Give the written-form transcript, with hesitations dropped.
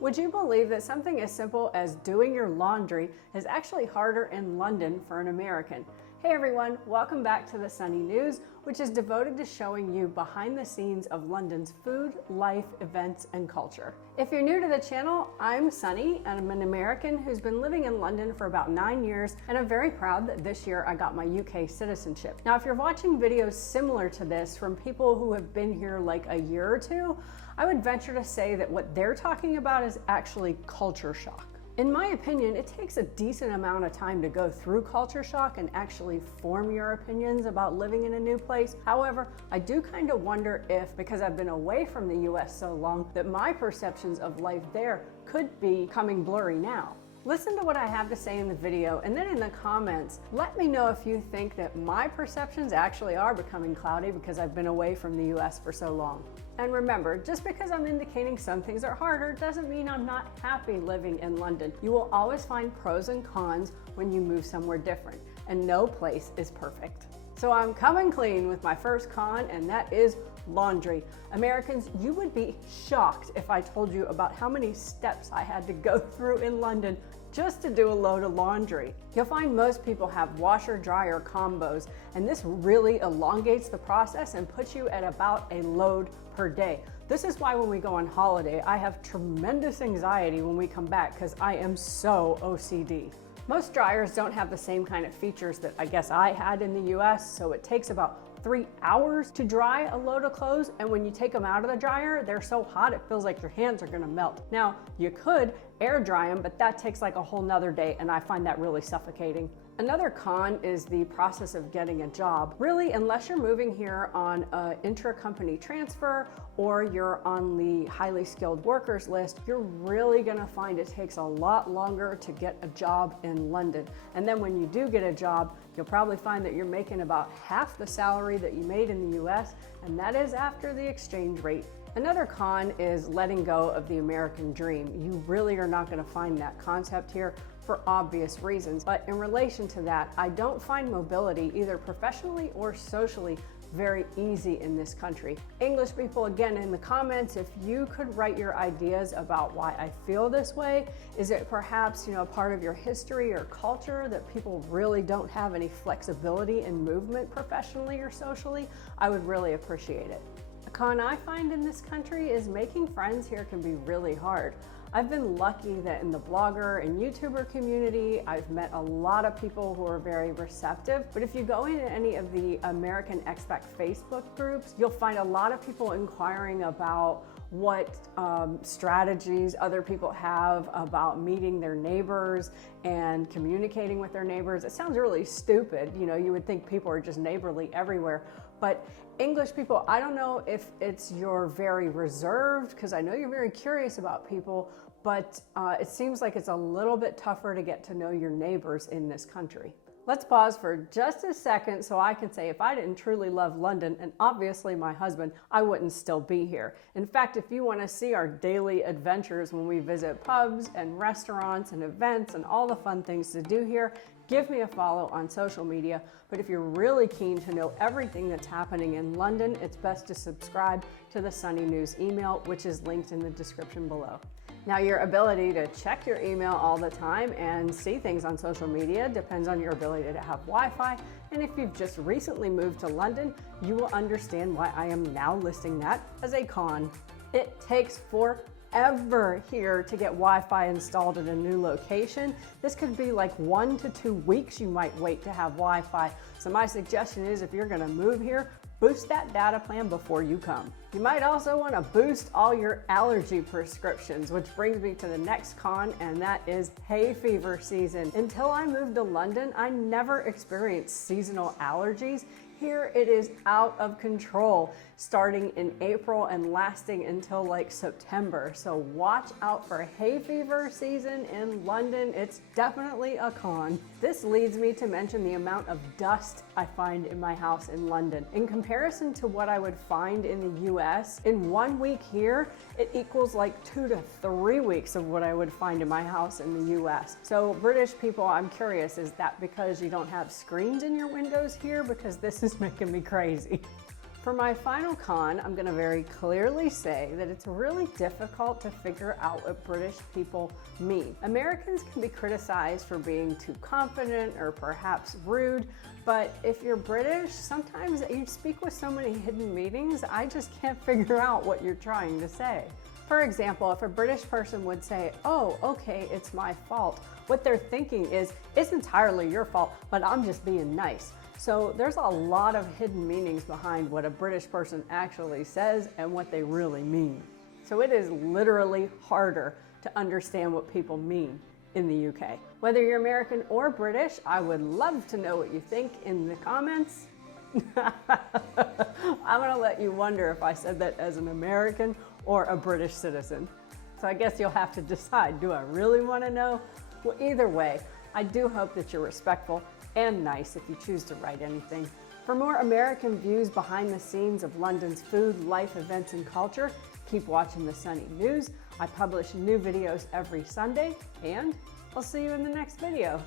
Would you believe that something as simple as doing your laundry is actually harder in London for an American? Hey everyone, welcome back to the Sunny News, which is devoted to showing you behind the scenes of London's food, life, events, and culture. If you're new to the channel, I'm Sunny, and I'm an American who's been living in London for about 9 years, and I'm very proud that this year I got my UK citizenship. Now, if you're watching videos similar to this from people who have been here like a year or two, I would venture to say that what they're talking about is actually culture shock. In my opinion, it takes a decent amount of time to go through culture shock and actually form your opinions about living in a new place. However, I do kind of wonder if, because I've been away from the US so long, that my perceptions of life there could be becoming blurry now. Listen to what I have to say in the video, and then in the comments, let me know if you think that my perceptions actually are becoming cloudy because I've been away from the US for so long. And remember, just because I'm indicating some things are harder doesn't mean I'm not happy living in London. You will always find pros and cons when you move somewhere different, and no place is perfect. So I'm coming clean with my first con, and that is laundry. Americans, you would be shocked if I told you about how many steps I had to go through in London just to do a load of laundry. You'll find most people have washer-dryer combos, and this really elongates the process and puts you at about a load per day. This is why when we go on holiday, I have tremendous anxiety when we come back because I am so OCD. Most dryers don't have the same kind of features that I guess I had in the US, so it takes about 3 hours to dry a load of clothes, and when you take them out of the dryer, they're so hot it feels like your hands are gonna melt. Now, you could air dry them, but that takes like a whole nother day, and I find that really suffocating. Another con is the process of getting a job. Really, unless you're moving here on an intra-company transfer or you're on the highly skilled workers list, you're really gonna find it takes a lot longer to get a job in London. And then when you do get a job, you'll probably find that you're making about half the salary that you made in the US, and that is after the exchange rate. Another con is letting go of the American dream. You really are not going to find that concept here for obvious reasons. But in relation to that, I don't find mobility, either professionally or socially, very easy in this country. English people, again, in the comments, if you could write your ideas about why I feel this way, is it perhaps, part of your history or culture that people really don't have any flexibility in movement professionally or socially? I would really appreciate it. A con I find in this country is making friends here can be really hard. I've been lucky that in the blogger and YouTuber community, I've met a lot of people who are very receptive. But if you go into any of the American Expat Facebook groups, you'll find a lot of people inquiring about what strategies other people have about meeting their neighbors and communicating with their neighbors. It sounds really stupid. You would think people are just neighborly everywhere. But English people, I don't know if it's you're very reserved, because I know you're very curious about people, but it seems like it's a little bit tougher to get to know your neighbors in this country. Let's pause for just a second so I can say if I didn't truly love London, and obviously my husband, I wouldn't still be here. In fact, if you want to see our daily adventures when we visit pubs and restaurants and events and all the fun things to do here, give me a follow on social media. But if you're really keen to know everything that's happening in London, it's best to subscribe to the Sunny News email, which is linked in the description below. Now, your ability to check your email all the time and see things on social media depends on your ability to have Wi-Fi. And if you've just recently moved to London, you will understand why I am now listing that as a con. It takes forever here to get Wi-Fi installed at a new location. This could be like 1 to 2 weeks you might wait to have Wi-Fi. So my suggestion is, if you're gonna move here, boost that data plan before you come. You might also want to boost all your allergy prescriptions, which brings me to the next con, and that is hay fever season. Until I moved to London, I never experienced seasonal allergies. Here it is out of control, starting in April and lasting until like September. So watch out for hay fever season in London. It's definitely a con. This leads me to mention the amount of dust I find in my house in London. In comparison to what I would find in the US, in 1 week here, it equals like 2 to 3 weeks of what I would find in my house in the US. So British people, I'm curious, is that because you don't have screens in your windows here? Because this is making me crazy. For my final con, I'm going to very clearly say that it's really difficult to figure out what British people mean. Americans can be criticized for being too confident or perhaps rude, but if you're British, sometimes you speak with so many hidden meanings, I just can't figure out what you're trying to say. For example, if a British person would say, "Oh, okay, it's my fault," what they're thinking is, "It's entirely your fault, but I'm just being nice." So there's a lot of hidden meanings behind what a British person actually says and what they really mean. So it is literally harder to understand what people mean in the UK. Whether you're American or British, I would love to know what you think in the comments. I'm gonna let you wonder if I said that as an American or a British citizen. So I guess you'll have to decide, do I really wanna know? Well, either way, I do hope that you're respectful and nice if you choose to write anything. For more American views behind the scenes of London's food, life, events, and culture, keep watching the Sunny News. I publish new videos every Sunday, and I'll see you in the next video.